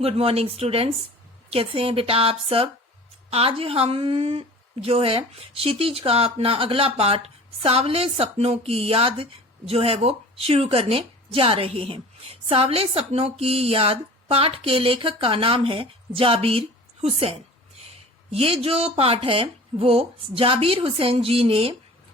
Good morning students, कैसे हैं बेटा आप सब। आज हम जो है क्षितिज का अपना अगला पाठ सांवले सपनों की याद जो है वो शुरू करने जा रहे हैं। सांवले सपनों की याद पाठ के लेखक का नाम है जाबिर हुसैन। ये जो पाठ है वो जाबिर हुसैन जी ने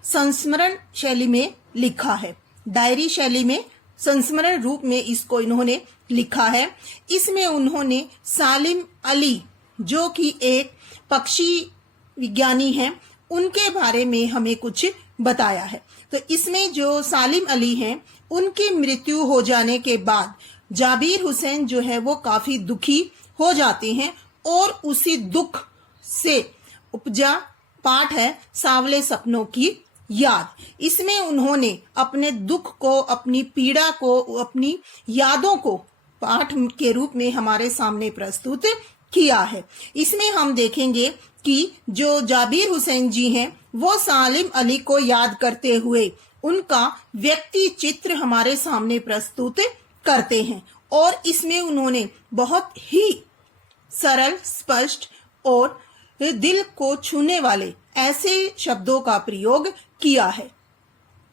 संस्मरण शैली में लिखा है, डायरी शैली में संस्मरण रूप में इसको इन्होंने लिखा है। इसमें उन्होंने सालिम अली जो कि एक पक्षी विज्ञानी हैं उनके बारे में हमें कुछ बताया है। तो इसमें जो सालिम अली हैं उनकी मृत्यु हो जाने के बाद जाबिर हुसैन जो है वो काफी दुखी हो जाते हैं और उसी दुख से उपजा पाठ है सांवले सपनों की याद। इसमें उन्होंने अपने दुख को, अपनी पीड़ा को, अपनी यादों को पाठ के रूप में हमारे सामने प्रस्तुत किया है। इसमें हम देखेंगे कि जो जाबिर हुसैन जी हैं वो सालिम अली को याद करते हुए उनका व्यक्ति चित्र हमारे सामने प्रस्तुत करते हैं और इसमें उन्होंने बहुत ही सरल, स्पष्ट और दिल को छूने वाले ऐसे शब्दों का प्रयोग किया है।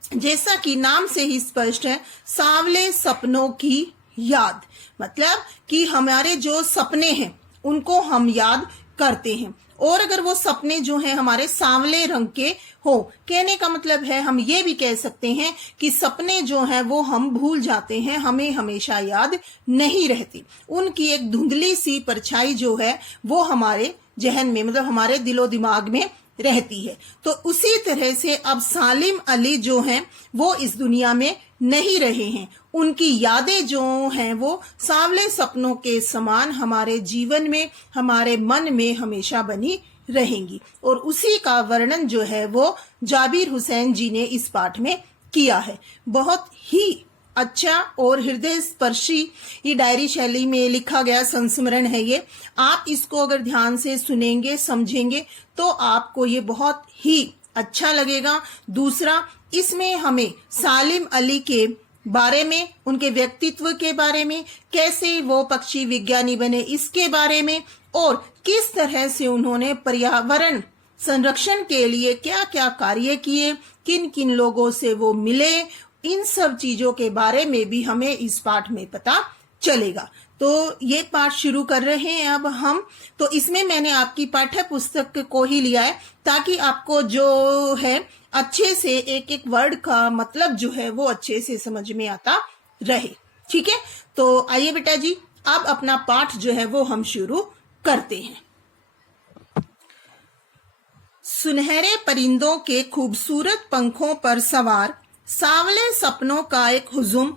जैसा कि नाम से ही स्पष्ट है, सांवले सपनों की याद, मतलब कि हमारे जो सपने हैं उनको हम याद करते हैं और अगर वो सपने जो हैं हमारे सांवले रंग के हो, कहने का मतलब है हम ये भी कह सकते हैं कि सपने जो हैं वो हम भूल जाते हैं, हमें हमेशा याद नहीं रहती। उनकी एक धुंधली सी परछाई जो है वो हमारे जहन में, मतलब हमारे दिलो दिमाग में रहती है। तो उसी तरह से अब सालिम अली जो हैं वो इस दुनिया में नहीं रहे हैं। उनकी यादें जो हैं वो सांवले सपनों के समान हमारे जीवन में, हमारे मन में हमेशा बनी रहेंगी और उसी का वर्णन जो है वो जाबिर हुसैन जी ने इस पाठ में किया है। बहुत ही अच्छा और हृदय स्पर्शी ये डायरी शैली में लिखा गया संस्मरण है ये। आप इसको अगर ध्यान से सुनेंगे, समझेंगे तो आपको ये बहुत ही अच्छा लगेगा। दूसरा, इसमें हमें सालिम अली के बारे में, उनके व्यक्तित्व के बारे में, कैसे वो पक्षी विज्ञानी बने इसके बारे में और किस तरह से उन्होंने पर्यावरण संरक्षण के लिए क्या क्या कार्य किए, किन किन लोगों से वो मिले, इन सब चीजों के बारे में भी हमें इस पाठ में पता चलेगा। तो ये पाठ शुरू कर रहे हैं अब हम। तो इसमें मैंने आपकी पाठ्य पुस्तक को ही लिया है ताकि आपको जो है अच्छे से एक एक वर्ड का मतलब जो है वो अच्छे से समझ में आता रहे। ठीक है, तो आइए बेटा जी अब अपना पाठ जो है वो हम शुरू करते हैं। सुनहरे परिंदों के खूबसूरत पंखों पर सवार सांवले सपनों का एक हुजुम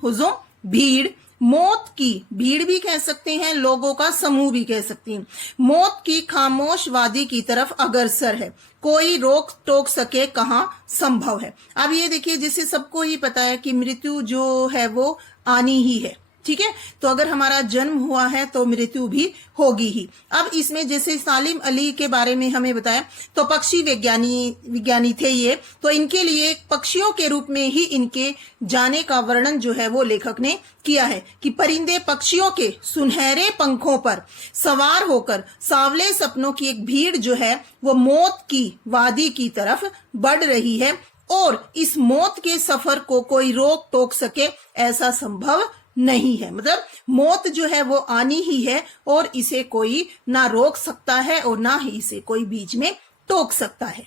भीड़, मौत की भीड़ भी कह सकते हैं, लोगों का समूह भी कह सकते हैं, मौत की खामोश वादी की तरफ अग्रसर है। कोई रोक टोक सके कहाँ संभव है। अब ये देखिए, जिसे सबको ही पता है कि मृत्यु जो है वो आनी ही है। ठीक है, तो अगर हमारा जन्म हुआ है तो मृत्यु भी होगी ही। अब इसमें जैसे सालिम अली के बारे में हमें बताया तो पक्षी विज्ञानी थे ये, तो इनके लिए पक्षियों के रूप में ही इनके जाने का वर्णन जो है वो लेखक ने किया है कि परिंदे पक्षियों के सुनहरे पंखों पर सवार होकर सांवले सपनों की एक भीड़ जो है वो मौत की वादी की तरफ बढ़ रही है और इस मौत के सफर को कोई रोक टोक सके ऐसा संभव नहीं है। मतलब मौत जो है वो आनी ही है और इसे कोई ना रोक सकता है और ना ही इसे कोई बीच में टोक सकता है।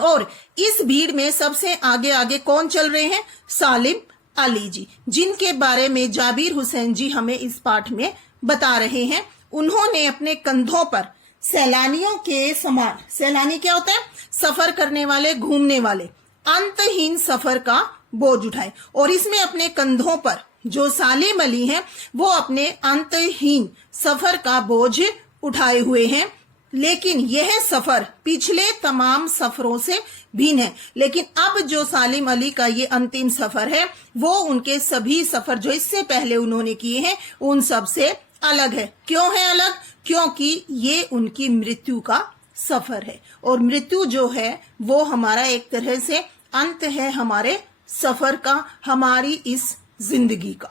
और इस भीड़ में सबसे आगे आगे कौन चल रहे हैं? सालिम अली जी, जिनके बारे में जाबिर हुसैन जी हमें इस पाठ में बता रहे हैं। उन्होंने अपने कंधों पर सैलानियों के समान, सैलानी क्या होता है? सफर करने वाले, घूमने वाले, अंतहीन सफर का बोझ उठाए और इसमें अपने कंधों पर जो सालिम अली हैं वो अपने अंतहीन सफर का बोझ उठाए हुए हैं। लेकिन यह सफर पिछले तमाम सफरों से भिन्न है। लेकिन अब जो सालिम अली का ये अंतिम सफर है वो उनके सभी सफर जो इससे पहले उन्होंने किए हैं उन सब से अलग है। क्यों है अलग? क्योंकि ये उनकी मृत्यु का सफर है और मृत्यु जो है वो हमारा एक तरह से अंत है हमारे सफर का, हमारी इस जिंदगी का।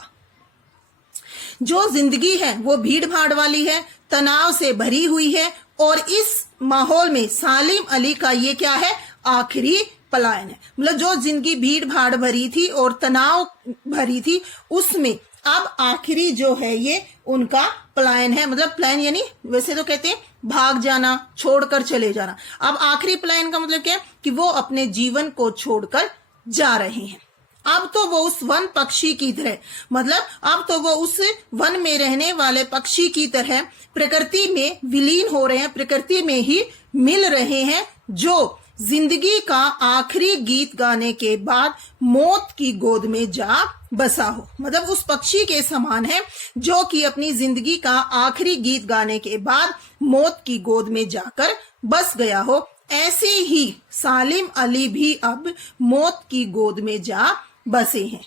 जो जिंदगी है वो भीड़ भाड़ वाली है, तनाव से भरी हुई है, और इस माहौल में सालिम अली का ये क्या है, आखिरी पलायन है। मतलब जो जिंदगी भीड़ भाड़ भरी थी और तनाव भरी थी, उसमें अब आखिरी जो है ये उनका पलायन है। मतलब पलायन यानी वैसे तो कहते हैं भाग जाना, छोड़कर चले जाना। अब आखिरी पलायन का मतलब क्या है कि वो अपने जीवन को छोड़कर जा रहे हैं। अब तो वो उस वन पक्षी की तरह, मतलब अब तो वो उस वन में रहने वाले पक्षी की तरह प्रकृति में विलीन हो रहे हैं, प्रकृति में ही मिल रहे हैं, जो जिंदगी का आखिरी गीत गाने के बाद मौत की गोद में जा बसा हो। मतलब उस पक्षी के समान है जो कि अपनी जिंदगी का आखिरी गीत गाने के बाद मौत की गोद में जाकर बस गया हो। ऐसे ही सालिम अली भी अब मौत की गोद में जा बसे हैं।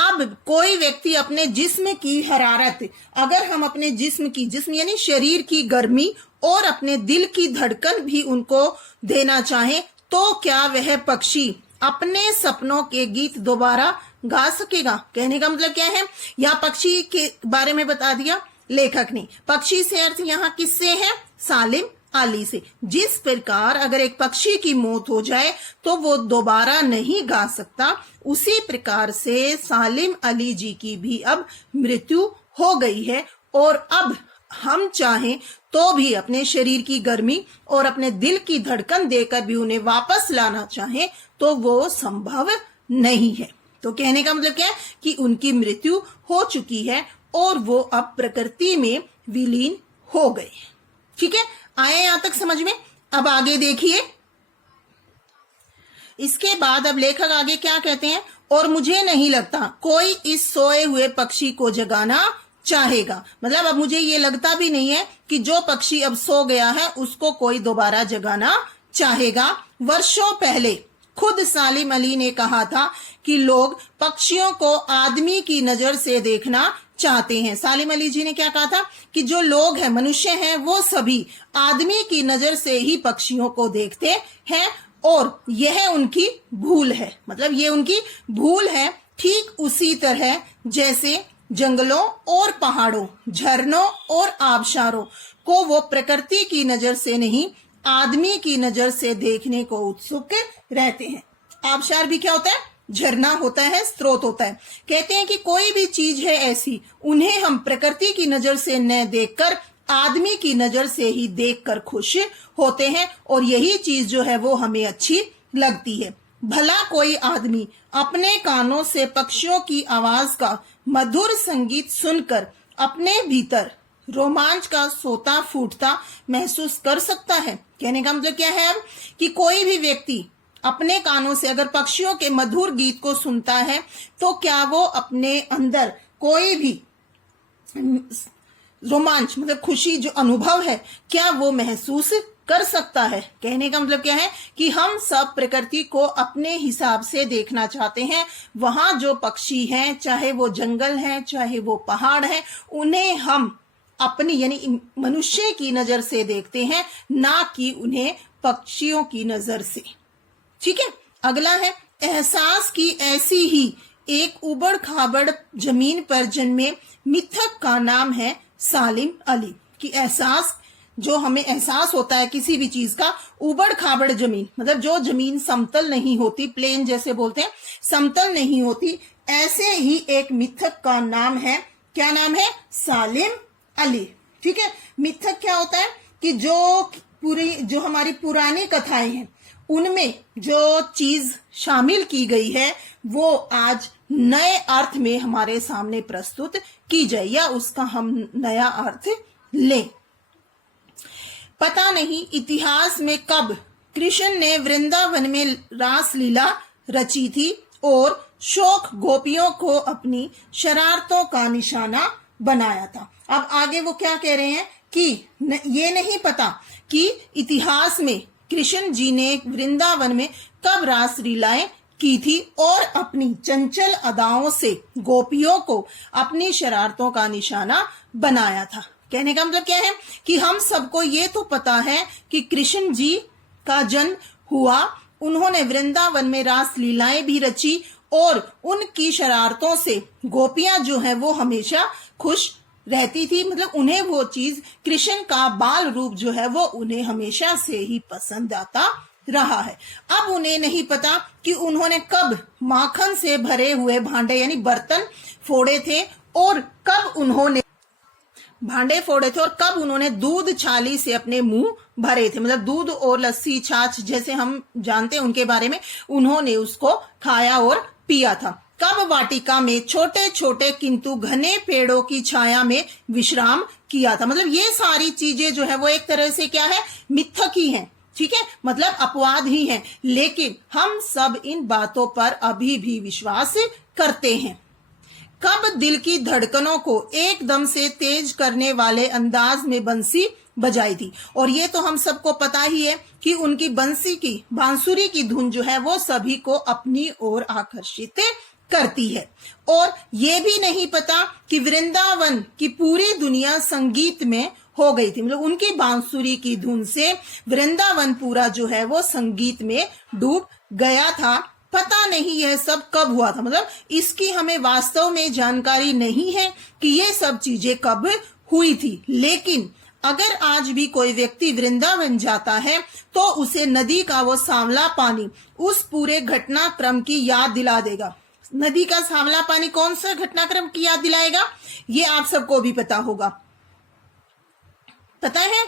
अब कोई व्यक्ति अपने जिस्म की हरारत, अगर हम अपने जिस्म यानी शरीर की गर्मी और अपने दिल की धड़कन भी उनको देना चाहे, तो क्या वह पक्षी अपने सपनों के गीत दोबारा गा सकेगा? कहने का मतलब क्या है, यहाँ पक्षी के बारे में बता दिया लेखक ने। पक्षी से अर्थ यहाँ किससे है? सालिम अली से। जिस प्रकार अगर एक पक्षी की मौत हो जाए तो वो दोबारा नहीं गा सकता, उसी प्रकार से सालिम अली जी की भी अब मृत्यु हो गई है। और अब हम चाहें तो भी अपने शरीर की गर्मी और अपने दिल की धड़कन देकर भी उन्हें वापस लाना चाहें तो वो संभव नहीं है। तो कहने का मतलब क्या है कि उनकी मृत्यु हो चुकी है और वो अब प्रकृति में विलीन हो गए। ठीक है, आए यहां तक समझ में? अब आगे देखिए, इसके बाद अब लेखक आगे क्या कहते हैं, और मुझे नहीं लगता कोई इस सोए हुए पक्षी को जगाना चाहेगा। मतलब अब मुझे ये लगता भी नहीं है कि जो पक्षी अब सो गया है उसको कोई दोबारा जगाना चाहेगा। वर्षों पहले खुद सालिम अली ने कहा था कि लोग पक्षियों को आदमी की नजर से देखना चाहते हैं। सालिम अली जी ने क्या कहा था कि जो लोग हैं, मनुष्य हैं, वो सभी आदमी की नजर से ही पक्षियों को देखते हैं और यह उनकी भूल है। मतलब ये उनकी भूल है। ठीक उसी तरह जैसे जंगलों और पहाड़ों, झरनों और आबशारों को वो प्रकृति की नजर से नहीं, आदमी की नजर से देखने को उत्सुक रहते हैं। आबशार भी क्या होता है? झरना होता है, स्रोत होता है। कहते हैं कि कोई भी चीज है ऐसी, उन्हें हम प्रकृति की नजर से न देखकर आदमी की नजर से ही देखकर खुश होते हैं और यही चीज जो है वो हमें अच्छी लगती है। भला कोई आदमी अपने कानों से पक्षियों की आवाज का मधुर संगीत सुनकर अपने भीतर रोमांच का सोता फूटता महसूस कर सकता है? कहने का मतलब क्या है अब कि कोई भी व्यक्ति अपने कानों से अगर पक्षियों के मधुर गीत को सुनता है तो क्या वो अपने अंदर कोई भी रोमांच मतलब खुशी जो अनुभव है क्या वो महसूस कर सकता है? कहने का मतलब क्या है कि हम सब प्रकृति को अपने हिसाब से देखना चाहते हैं। वहां जो पक्षी हैं, चाहे वो जंगल है, चाहे वो पहाड़ है, उन्हें हम अपनी यानी मनुष्य की नजर से देखते हैं, ना कि उन्हें पक्षियों की नजर से। ठीक है, अगला है एहसास की ऐसी ही एक उबड़ खाबड़ जमीन पर जन्मे मिथक का नाम है सालिम अली। कि एहसास, जो हमें एहसास होता है किसी भी चीज का, उबड़ खाबड़ जमीन मतलब जो जमीन समतल नहीं होती, प्लेन जैसे बोलते हैं, समतल नहीं होती, ऐसे ही एक मिथक का नाम है। क्या नाम है? सालिम अली। ठीक है, मिथक क्या होता है कि जो हमारी पुरानी कथाएं हैं उनमें जो चीज शामिल की गई है वो आज नए अर्थ में हमारे सामने प्रस्तुत की जाए या उसका हम नया अर्थ लें। पता नहीं इतिहास में कब कृष्ण ने वृंदावन में रास लीला रची थी और शोक गोपियों को अपनी शरारतों का निशाना बनाया था। अब आगे वो क्या कह रहे हैं कि ये नहीं पता कि इतिहास में कृष्ण जी ने वृंदावन में कब रास लीलाएं की थी और अपनी चंचल अदाओं से गोपियों को अपनी शरारतों का निशाना बनाया था। कहने का मतलब क्या है कि हम सबको ये तो पता है कि कृष्ण जी का जन्म हुआ, उन्होंने वृंदावन में रास लीलाएं भी रची और उनकी शरारतों से गोपियां जो है वो हमेशा खुश रहती थी। मतलब उन्हें वो चीज, कृष्ण का बाल रूप जो है वो उन्हें हमेशा से ही पसंद आता रहा है। अब उन्हें नहीं पता कि उन्होंने कब माखन से भरे हुए भांडे यानी बर्तन फोड़े थे और कब उन्होंने भांडे फोड़े थे और कब उन्होंने दूध छाली से अपने मुंह भरे थे। मतलब दूध और लस्सी, छाछ जैसे हम जानते हैं उनके बारे में, उन्होंने उसको खाया और पिया था। कब वाटिका में छोटे छोटे किंतु घने पेड़ों की छाया में विश्राम किया था। मतलब ये सारी चीजें जो है वो एक तरह से क्या है, मिथक ही है, ठीक है, मतलब अपवाद ही है, लेकिन हम सब इन बातों पर अभी भी विश्वास करते हैं। कब दिल की धड़कनों को एकदम से तेज करने वाले अंदाज में बंसी बजाई थी। और ये तो हम सबको पता ही है कि उनकी बांसुरी की धुन जो है वो सभी को अपनी ओर आकर्षित करती है। और ये भी नहीं पता कि वृंदावन की पूरी दुनिया संगीत में हो गई थी। मतलब उनकी बांसुरी की धुन से वृंदावन पूरा जो है वो संगीत में डूब गया था। पता नहीं यह सब कब हुआ था, मतलब इसकी हमें वास्तव में जानकारी नहीं है कि ये सब चीजें कब हुई थी। लेकिन अगर आज भी कोई व्यक्ति वृंदावन जाता है तो उसे नदी का वो सांवला पानी उस पूरे घटनाक्रम की याद दिला देगा। नदी का सांवला पानी कौन सा घटनाक्रम की याद दिलाएगा, ये आप सबको भी पता होगा। पता है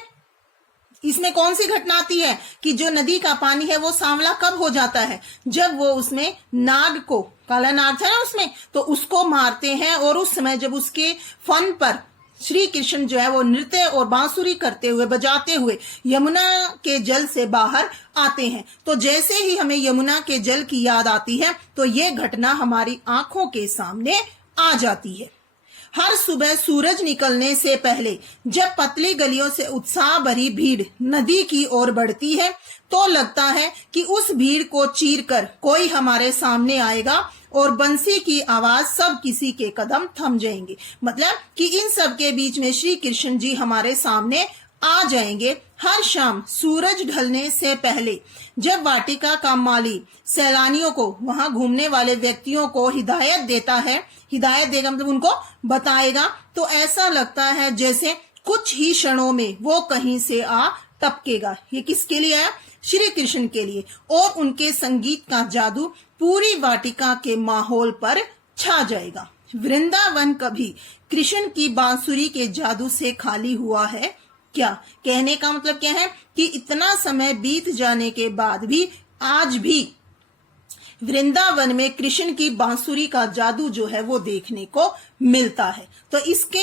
इसमें कौन सी घटना आती है कि जो नदी का पानी है वो सांवला कब हो जाता है, जब वो उसमें नाग को, काला नाग था ना उसमें, तो उसको मारते हैं और उस समय जब उसके फन पर श्री कृष्ण जो है वो नृत्य और बांसुरी करते हुए, बजाते हुए यमुना के जल से बाहर आते हैं। तो जैसे ही हमें यमुना के जल की याद आती है तो ये घटना हमारी आंखों के सामने आ जाती है। हर सुबह सूरज निकलने से पहले जब पतली गलियों से उत्साह भरी भीड़ नदी की ओर बढ़ती है तो लगता है कि उस भीड़ को चीरकर कोई हमारे सामने आएगा और बंसी की आवाज सब किसी के कदम थम जाएंगे। मतलब कि इन सब के बीच में श्री कृष्ण जी हमारे सामने आ जाएंगे। हर शाम सूरज ढलने से पहले जब वाटिका का माली सैलानियों को, वहां घूमने वाले व्यक्तियों को हिदायत देता है, हिदायत देगा मतलब उनको बताएगा, तो ऐसा लगता है जैसे कुछ ही क्षणों में वो कहीं से आ टपकेगा। ये किसके लिए आया? श्री कृष्ण के लिए। और उनके संगीत का जादू पूरी वाटिका के माहौल पर छा जाएगा। वृंदावन कभी कृष्ण की बांसुरी के जादू से खाली हुआ है क्या? कहने का मतलब क्या है कि इतना समय बीत जाने के बाद भी आज भी वृंदावन में कृष्ण की बांसुरी का जादू जो है वो देखने को मिलता है। तो इसके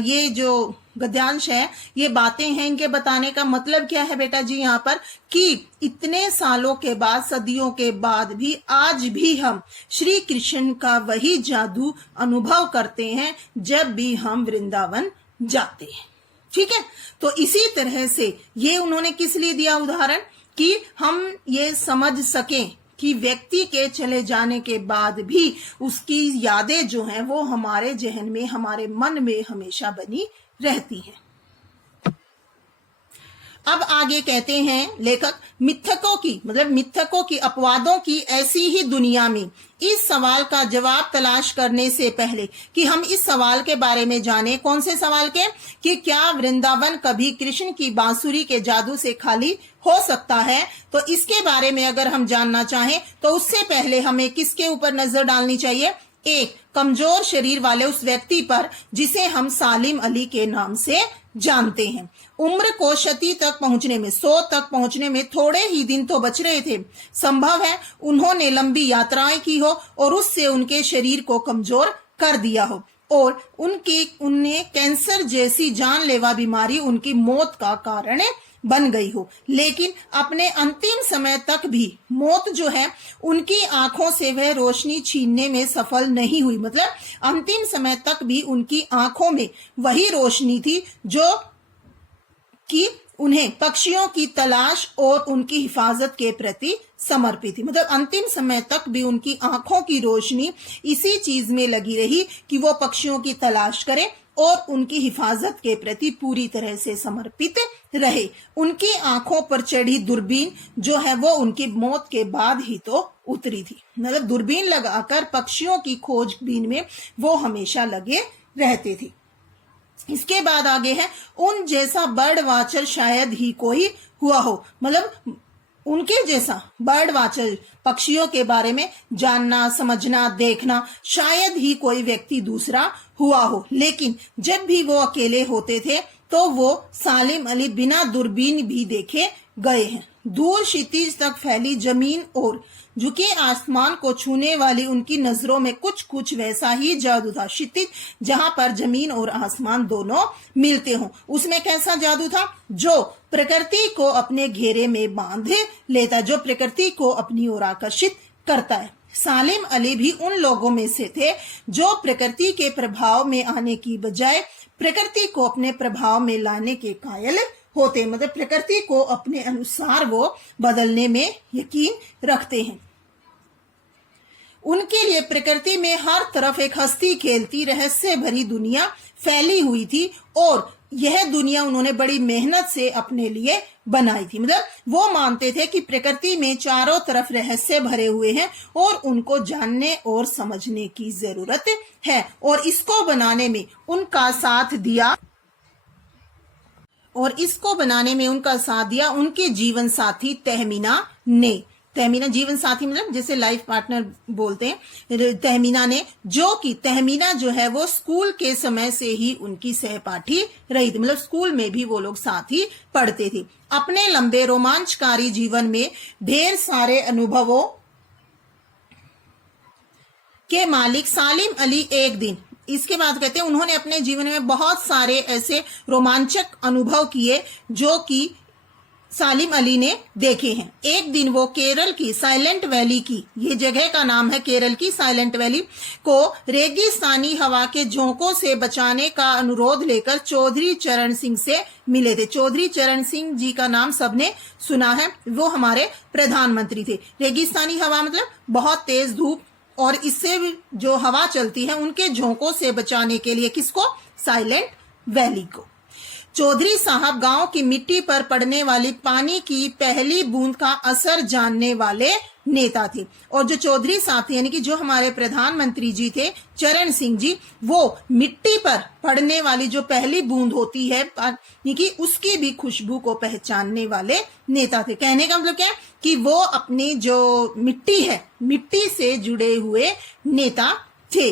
ये जो गद्यांश है, ये बातें हैं, इनके बताने का मतलब क्या है बेटा जी यहाँ पर, कि इतने सालों के बाद, सदियों के बाद भी आज भी हम श्री कृष्ण का वही जादू अनुभव करते हैं जब भी हम वृंदावन जाते हैं। ठीक है, तो इसी तरह से ये उन्होंने किस लिए दिया उदाहरण, कि हम ये समझ सकें कि व्यक्ति के चले जाने के बाद भी उसकी यादें जो हैं वो हमारे जहन में, हमारे मन में हमेशा बनी रहती हैं। अब आगे कहते हैं लेखक, मिथकों की, मतलब मिथकों की, अपवादों की ऐसी ही दुनिया में इस सवाल का जवाब तलाश करने से पहले कि हम इस सवाल के बारे में जाने, कौन से सवाल के, कि क्या वृंदावन कभी कृष्ण की बांसुरी के जादू से खाली हो सकता है, तो इसके बारे में अगर हम जानना चाहें तो उससे पहले हमें किसके ऊपर नजर डालनी चाहिए? एक कमजोर शरीर वाले उस व्यक्ति पर जिसे हम सालिम अली के नाम से जानते हैं। उम्र को शती तक पहुंचने में, 100 तक पहुंचने में थोड़े ही दिन तो बच रहे थे। संभव है उन्होंने लंबी यात्राएं की हो और उससे उनके शरीर को कमजोर कर दिया हो और उन्हें कैंसर जैसी जानलेवा बीमारी उनकी मौत का कारण बन गई हो। लेकिन अपने अंतिम समय तक भी मौत जो है उनकी आंखों से वह रोशनी छीनने में सफल नहीं हुई। मतलब अंतिम समय तक भी उनकी आंखों में वही रोशनी थी जो कि उन्हें पक्षियों की तलाश और उनकी हिफाजत के प्रति समर्पित थी। मतलब अंतिम समय तक भी उनकी आंखों की रोशनी इसी चीज में लगी रही कि वो पक्षियों की तलाश करें और उनकी हिफाजत के प्रति पूरी तरह से समर्पित रहे। उनकी आंखों पर चढ़ी दूरबीन जो है वो उनकी मौत के बाद ही तो उतरी थी। मतलब दूरबीन लगाकर पक्षियों की खोजबीन में वो हमेशा लगे रहते थे। इसके बाद आगे है, उन जैसा बर्ड वाचर शायद ही कोई हुआ हो। मतलब उनके जैसा बर्ड वाचर, पक्षियों के बारे में जानना, समझना, देखना, शायद ही कोई व्यक्ति दूसरा हुआ हो। लेकिन जब भी वो अकेले होते थे तो वो सालिम अली बिना दूरबीन भी देखे गए हैं। दूर क्षितिज तक फैली जमीन और झुके आसमान को छूने वाली उनकी नजरों में कुछ कुछ वैसा ही जादू था। क्षितिज जहां पर जमीन और आसमान दोनों मिलते हों, उसमें कैसा जादू था? जो प्रकृति को अपने घेरे में बांध लेता, जो प्रकृति को अपनी ओर आकर्षित करता है। सालिम अली भी उन लोगों में से थे जो प्रकृति के प्रभाव में आने की बजाय प्रकृति को अपने प्रभाव में लाने के कायल होते। मतलब प्रकृति को अपने अनुसार वो बदलने में यकीन रखते हैं। उनके लिए प्रकृति में हर तरफ एक हंसती खेलती रहस्य भरी दुनिया फैली हुई थी और यह दुनिया उन्होंने बड़ी मेहनत से अपने लिए बनाई थी। मतलब वो मानते थे कि प्रकृति में चारों तरफ रहस्य भरे हुए हैं और उनको जानने और समझने की जरूरत है, और इसको बनाने में उनका साथ दिया उनके जीवन साथी तहमीना ने। तहमीना जीवन साथी मतलब जैसे लाइफ पार्टनर बोलते हैं, तहमीना ने, जो कि तहमीना जो है वो स्कूल के समय से ही उनकी सहपाठी रही थी। मतलब स्कूल में भी वो लोग साथ ही पढ़ते थे। अपने लंबे रोमांचकारी जीवन में ढेर सारे अनुभवों के मालिक सालिम अली एक दिन, इसके बाद कहते हैं उन्होंने अपने जीवन में बहुत सारे ऐसे रोमांचक अनुभव किए जो कि सालिम अली ने देखे हैं। एक दिन वो केरल की साइलेंट वैली की, ये जगह का नाम है केरल की साइलेंट वैली, को रेगिस्तानी हवा के झोंकों से बचाने का अनुरोध लेकर चौधरी चरण सिंह से मिले थे। चौधरी चरण सिंह जी का नाम सबने सुना है, वो हमारे प्रधानमंत्री थे। रेगिस्तानी हवा मतलब बहुत तेज धूप और इससे जो हवा चलती है उनके झोंकों से बचाने के लिए किसको? साइलेंट वैली को। चौधरी साहब गांव की मिट्टी पर पड़ने वाली पानी की पहली बूंद का असर जानने वाले नेता थे। और जो चौधरी साहब थे यानी कि जो हमारे प्रधानमंत्री जी थे चरण सिंह जी, वो मिट्टी पर पड़ने वाली जो पहली बूंद होती है यानी कि उसकी भी खुशबू को पहचानने वाले नेता थे। कहने का मतलब क्या है कि वो अपनी जो मिट्टी है, मिट्टी से जुड़े हुए नेता थे।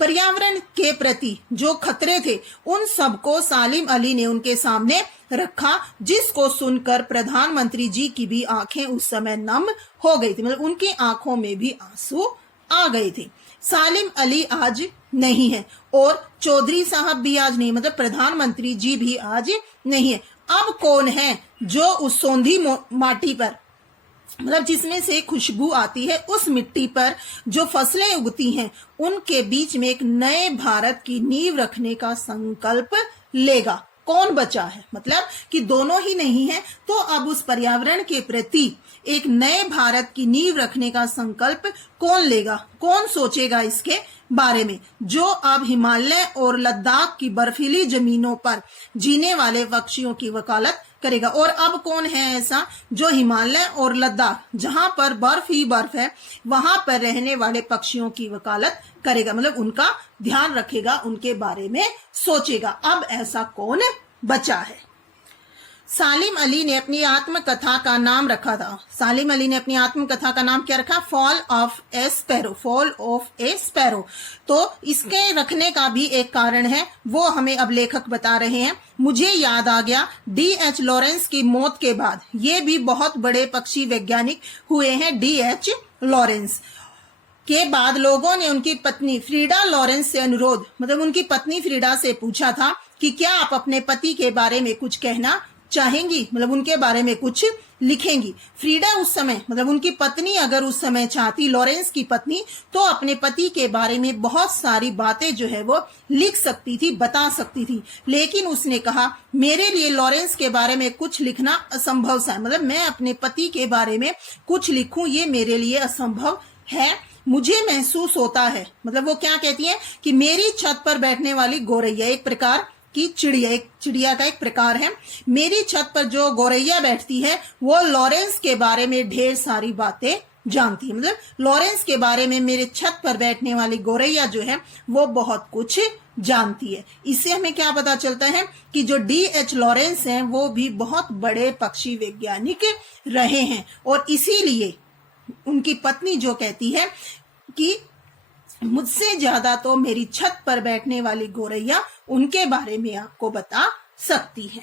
पर्यावरण के प्रति जो खतरे थे उन सबको सालिम अली ने उनके सामने रखा, जिसको सुनकर प्रधानमंत्री जी की भी आंखें उस समय नम हो गई थी। मतलब उनकी आंखों में भी आंसू आ गए थे। सालिम अली आज नहीं है और चौधरी साहब भी आज नहीं, मतलब प्रधानमंत्री जी भी आज नहीं है। अब कौन है जो उस सौंधी माटी पर, मतलब जिसमें से खुशबू आती है, उस मिट्टी पर जो फसलें उगती हैं, उनके बीच में एक नए भारत की नींव रखने का संकल्प लेगा? कौन बचा है? मतलब कि दोनों ही नहीं है, तो अब उस पर्यावरण के प्रति एक नए भारत की नींव रखने का संकल्प कौन लेगा? कौन सोचेगा इसके बारे में? जो अब हिमालय और लद्दाख की बर्फीली जमीनों पर जीने वाले पक्षियों की वकालत करेगा। और अब कौन है ऐसा जो हिमालय और लद्दाख जहां पर बर्फ ही बर्फ है वहां पर रहने वाले पक्षियों की वकालत करेगा? मतलब उनका ध्यान रखेगा, उनके बारे में सोचेगा। अब ऐसा कौन बचा है? सालिम अली ने अपनी आत्मकथा का नाम रखा था। सालिम अली ने अपनी आत्मकथा का नाम क्या रखा? Fall of A sparrow. Fall of A sparrow. तो इसके रखने का भी एक कारण है, वो हमें अब लेखक बता रहे हैं। मुझे याद आ गया, D.H. लॉरेंस की मौत के बाद ये भी बहुत बड़े पक्षी वैज्ञानिक हुए हैं। D.H. लॉरेंस के बाद लोगों ने उनकी पत्नी फ्रीडा लॉरेंस से अनुरोध, मतलब उनकी पत्नी फ्रीडा से पूछा था कि क्या आप अपने पति के बारे में कुछ कहना चाहेंगी, मतलब उनके बारे में कुछ लिखेंगी। फ्रीडा उस समय, मतलब उनकी पत्नी अगर उस समय चाहती, लॉरेंस की पत्नी, तो अपने पति के बारे में बहुत सारी बातें जो है वो लिख सकती थी, बता सकती थी। लेकिन उसने कहा मेरे लिए लॉरेंस के बारे में कुछ लिखना असंभव सा है, मतलब मैं अपने पति के बारे में कुछ लिखूं ये मेरे लिए असंभव है। मुझे महसूस होता है, मतलब वो क्या कहती है कि मेरी छत पर बैठने वाली गौरैया एक प्रकार की चिड़िया, एक चिड़िया का एक प्रकार है। मेरी छत पर जो गौरैया बैठती है वो लॉरेंस के बारे में ढेर सारी बातें जानती है। मतलब लॉरेंस के बारे में मेरे छत पर बैठने वाली गौरैया जो है वो बहुत कुछ जानती है। इससे हमें क्या पता चलता है कि जो D.H. लॉरेंस हैं वो भी बहुत बड़े पक्षी वैज्ञानिक रहे हैं, और इसीलिए उनकी पत्नी जो कहती है कि मुझसे ज्यादा तो मेरी छत पर बैठने वाली गौरैया उनके बारे में आपको बता सकती है।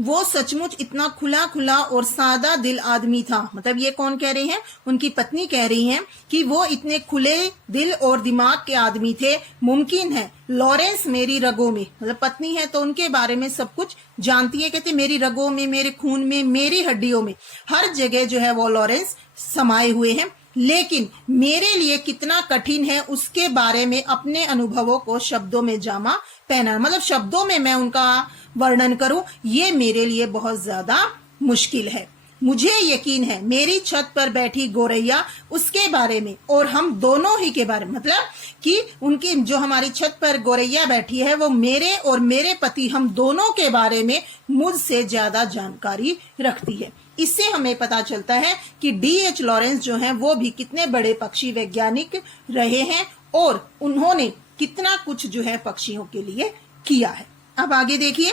वो सचमुच इतना खुला खुला और सादा दिल आदमी था। मतलब ये कौन कह रही हैं? उनकी पत्नी कह रही हैं कि वो इतने खुले दिल और दिमाग के आदमी थे। मुमकिन है लॉरेंस मेरी रगों में, मतलब पत्नी है तो उनके बारे में सब कुछ जानती है। कहते मेरी रगों में, मेरे खून में, मेरी हड्डियों में, हर जगह जो है वो लॉरेंस समाये हुए हैं। लेकिन मेरे लिए कितना कठिन है उसके बारे में अपने अनुभवों को शब्दों में जामा पहना, मतलब शब्दों में मैं उनका वर्णन करूं, ये मेरे लिए बहुत ज्यादा मुश्किल है। मुझे यकीन है मेरी छत पर बैठी गौरैया उसके बारे में और हम दोनों ही के बारे में, मतलब कि उनकी जो हमारी छत पर गौरैया बैठी है वो मेरे और मेरे पति, हम दोनों के बारे में मुझसे ज्यादा जानकारी रखती है। इससे हमें पता चलता है कि D.H. लॉरेंस जो हैं वो भी कितने बड़े पक्षी वैज्ञानिक रहे हैं और उन्होंने कितना कुछ जो है पक्षियों के लिए किया है। अब आगे देखिए,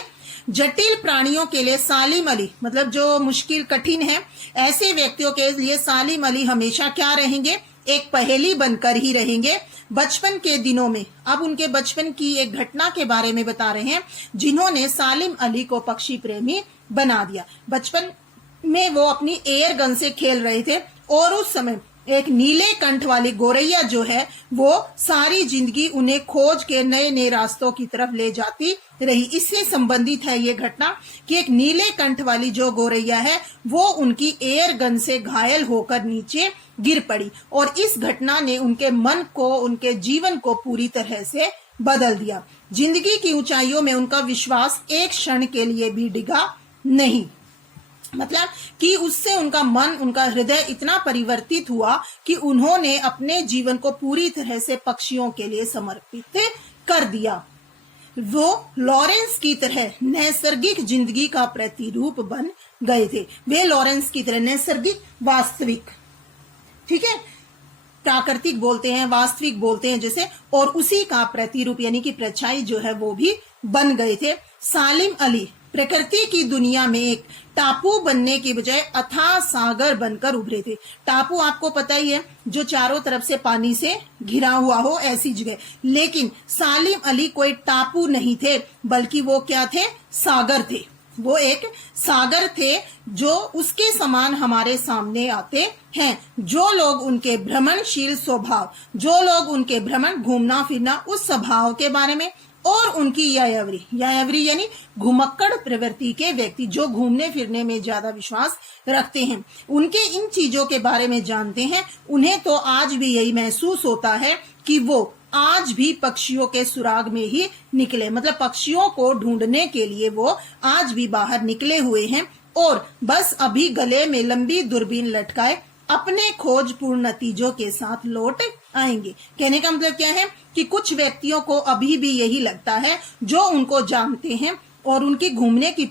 जटिल प्राणियों के लिए सालिम अली, मतलब जो मुश्किल कठिन है ऐसे व्यक्तियों के लिए सालिम अली हमेशा क्या रहेंगे? एक पहेली बनकर ही रहेंगे। बचपन के दिनों में, अब उनके बचपन की एक घटना के बारे में बता रहे हैं जिन्होंने सालिम अली को पक्षी प्रेमी बना दिया। बचपन में वो अपनी एयर गन से खेल रहे थे और उस समय एक नीले कंठ वाली गौरैया जो है वो सारी जिंदगी उन्हें खोज के नए नए रास्तों की तरफ ले जाती रही। इससे संबंधित है ये घटना कि एक नीले कंठ वाली जो गौरैया है वो उनकी एयर गन से घायल होकर नीचे गिर पड़ी और इस घटना ने उनके मन को, उनके जीवन को पूरी तरह से बदल दिया। जिंदगी की ऊंचाइयों में उनका विश्वास एक क्षण के लिए भी डिगा नहीं, मतलब कि उससे उनका मन, उनका हृदय इतना परिवर्तित हुआ कि उन्होंने अपने जीवन को पूरी तरह से पक्षियों के लिए समर्पित कर दिया। वो लॉरेंस की तरह नैसर्गिक जिंदगी का प्रतिरूप बन गए थे। वे लॉरेंस की तरह नैसर्गिक, वास्तविक, ठीक है, प्राकृतिक बोलते हैं, वास्तविक बोलते हैं जैसे, और उसी का प्रतिरूप यानी कि परछाई जो है वो भी बन गए थे। सालिम अली प्रकृति की दुनिया में एक टापू बनने की बजाय अथाह सागर बनकर उभरे थे। टापू आपको पता ही है, जो चारों तरफ से पानी से घिरा हुआ हो ऐसी जगह। लेकिन सालिम अली कोई टापू नहीं थे, बल्कि वो क्या थे? सागर थे। वो एक सागर थे जो उसके समान हमारे सामने आते हैं। जो लोग उनके भ्रमणशील स्वभाव, जो लोग उनके भ्रमण, घूमना फिरना उस स्वभाव के बारे में, और उनकी यायावरी यानी घुमक्कड़ प्रवृत्ति के व्यक्ति जो घूमने फिरने में ज्यादा विश्वास रखते हैं, उनके इन चीजों के बारे में जानते हैं। उन्हें तो आज भी यही महसूस होता है कि वो आज भी पक्षियों के सुराग में ही निकले, मतलब पक्षियों को ढूंढने के लिए वो आज भी बाहर निकले हुए हैं और बस अभी गले में लंबी दूरबीन लटकाए अपने खोजपूर्ण नतीजों के साथ लौट आएंगे। कहने का मतलब क्या है कि कुछ व्यक्तियों को अभी भी यही लगता है, जो उनको जानते हैं और उनकी घूमने की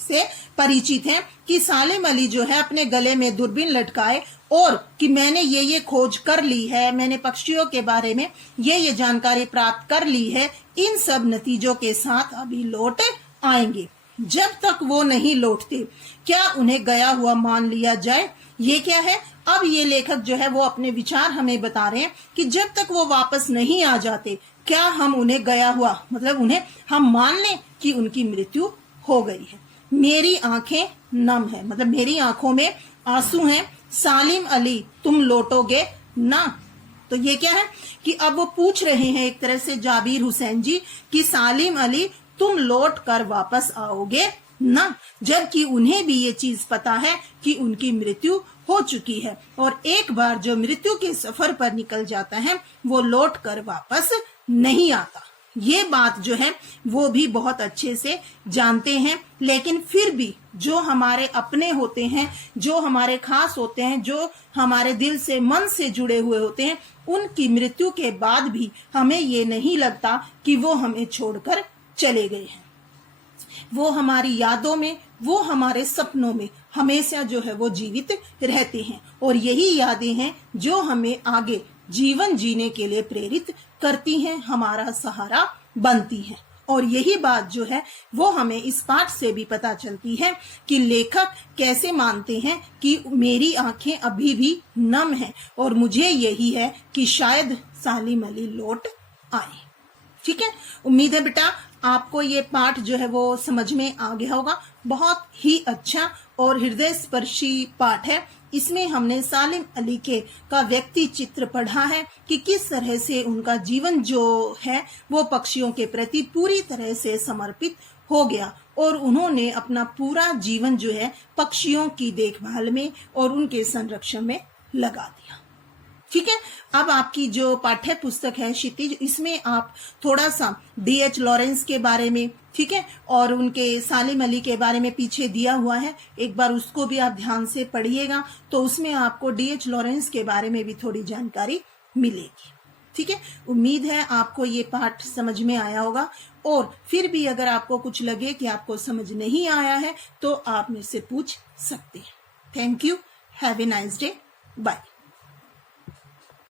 से परिचित हैं, कि सालिम अली जो है अपने गले में दूरबीन लटकाए और कि मैंने ये खोज कर ली है, मैंने पक्षियों के बारे में ये जानकारी प्राप्त कर ली है, इन सब नतीजों के साथ अभी लौट आएंगे। जब तक वो नहीं लौटते क्या उन्हें गया हुआ मान लिया जाए? ये क्या है? अब ये लेखक जो है वो अपने विचार हमें बता रहे हैं कि जब तक वो वापस नहीं आ जाते क्या हम उन्हें गया हुआ, मतलब उन्हें हम मान लें कि उनकी मृत्यु हो गई है। मेरी आंखें नम है, मतलब मेरी आंखों में आंसू हैं। सालिम अली तुम लौटोगे ना? तो ये क्या है कि अब वो पूछ रहे हैं एक तरह से जाबिर हुसैन जी कि सालिम अली तुम लौट कर वापस आओगे ना, जबकि उन्हें भी ये चीज पता है कि उनकी मृत्यु हो चुकी है और एक बार जो मृत्यु के सफर पर निकल जाता है वो लौट कर वापस नहीं आता। ये बात जो है वो भी बहुत अच्छे से जानते हैं, लेकिन फिर भी जो हमारे अपने होते हैं, जो हमारे खास होते हैं, जो हमारे दिल से मन से जुड़े हुए होते हैं, उनकी मृत्यु के बाद भी हमें ये नहीं लगता कि वो हमें छोड़कर चले गए हैं। वो हमारी यादों में, वो हमारे सपनों में हमेशा जो है वो जीवित रहते हैं, और यही यादें हैं जो हमें आगे जीवन जीने के लिए प्रेरित करती हैं, हमारा सहारा बनती हैं। और यही बात जो है वो हमें इस पाठ से भी पता चलती है कि लेखक कैसे मानते हैं कि मेरी आंखें अभी भी नम हैं और मुझे यही है कि शायद सालिम अली लौट आए। ठीक है, उम्मीद है बेटा आपको ये पाठ जो है वो समझ में आ गया होगा। बहुत ही अच्छा और हृदय स्पर्शी पाठ है। इसमें हमने सालिम अली का व्यक्ति चित्र पढ़ा है कि किस तरह से उनका जीवन जो है वो पक्षियों के प्रति पूरी तरह से समर्पित हो गया, और उन्होंने अपना पूरा जीवन जो है पक्षियों की देखभाल में और उनके संरक्षण में लगा दिया। ठीक है, अब आपकी जो पाठ्य पुस्तक है क्षितिज, इसमें आप थोड़ा सा D.H. लॉरेंस के बारे में, ठीक है, और उनके सालिम अली के बारे में पीछे दिया हुआ है, एक बार उसको भी आप ध्यान से पढ़िएगा, तो उसमें आपको D.H. लॉरेंस के बारे में भी थोड़ी जानकारी मिलेगी। ठीक है, उम्मीद है आपको ये पाठ समझ में आया होगा, और फिर भी अगर आपको कुछ लगे कि आपको समझ नहीं आया है तो आप मेरे से पूछ सकते हैं। Thank you, have a nice day, bye.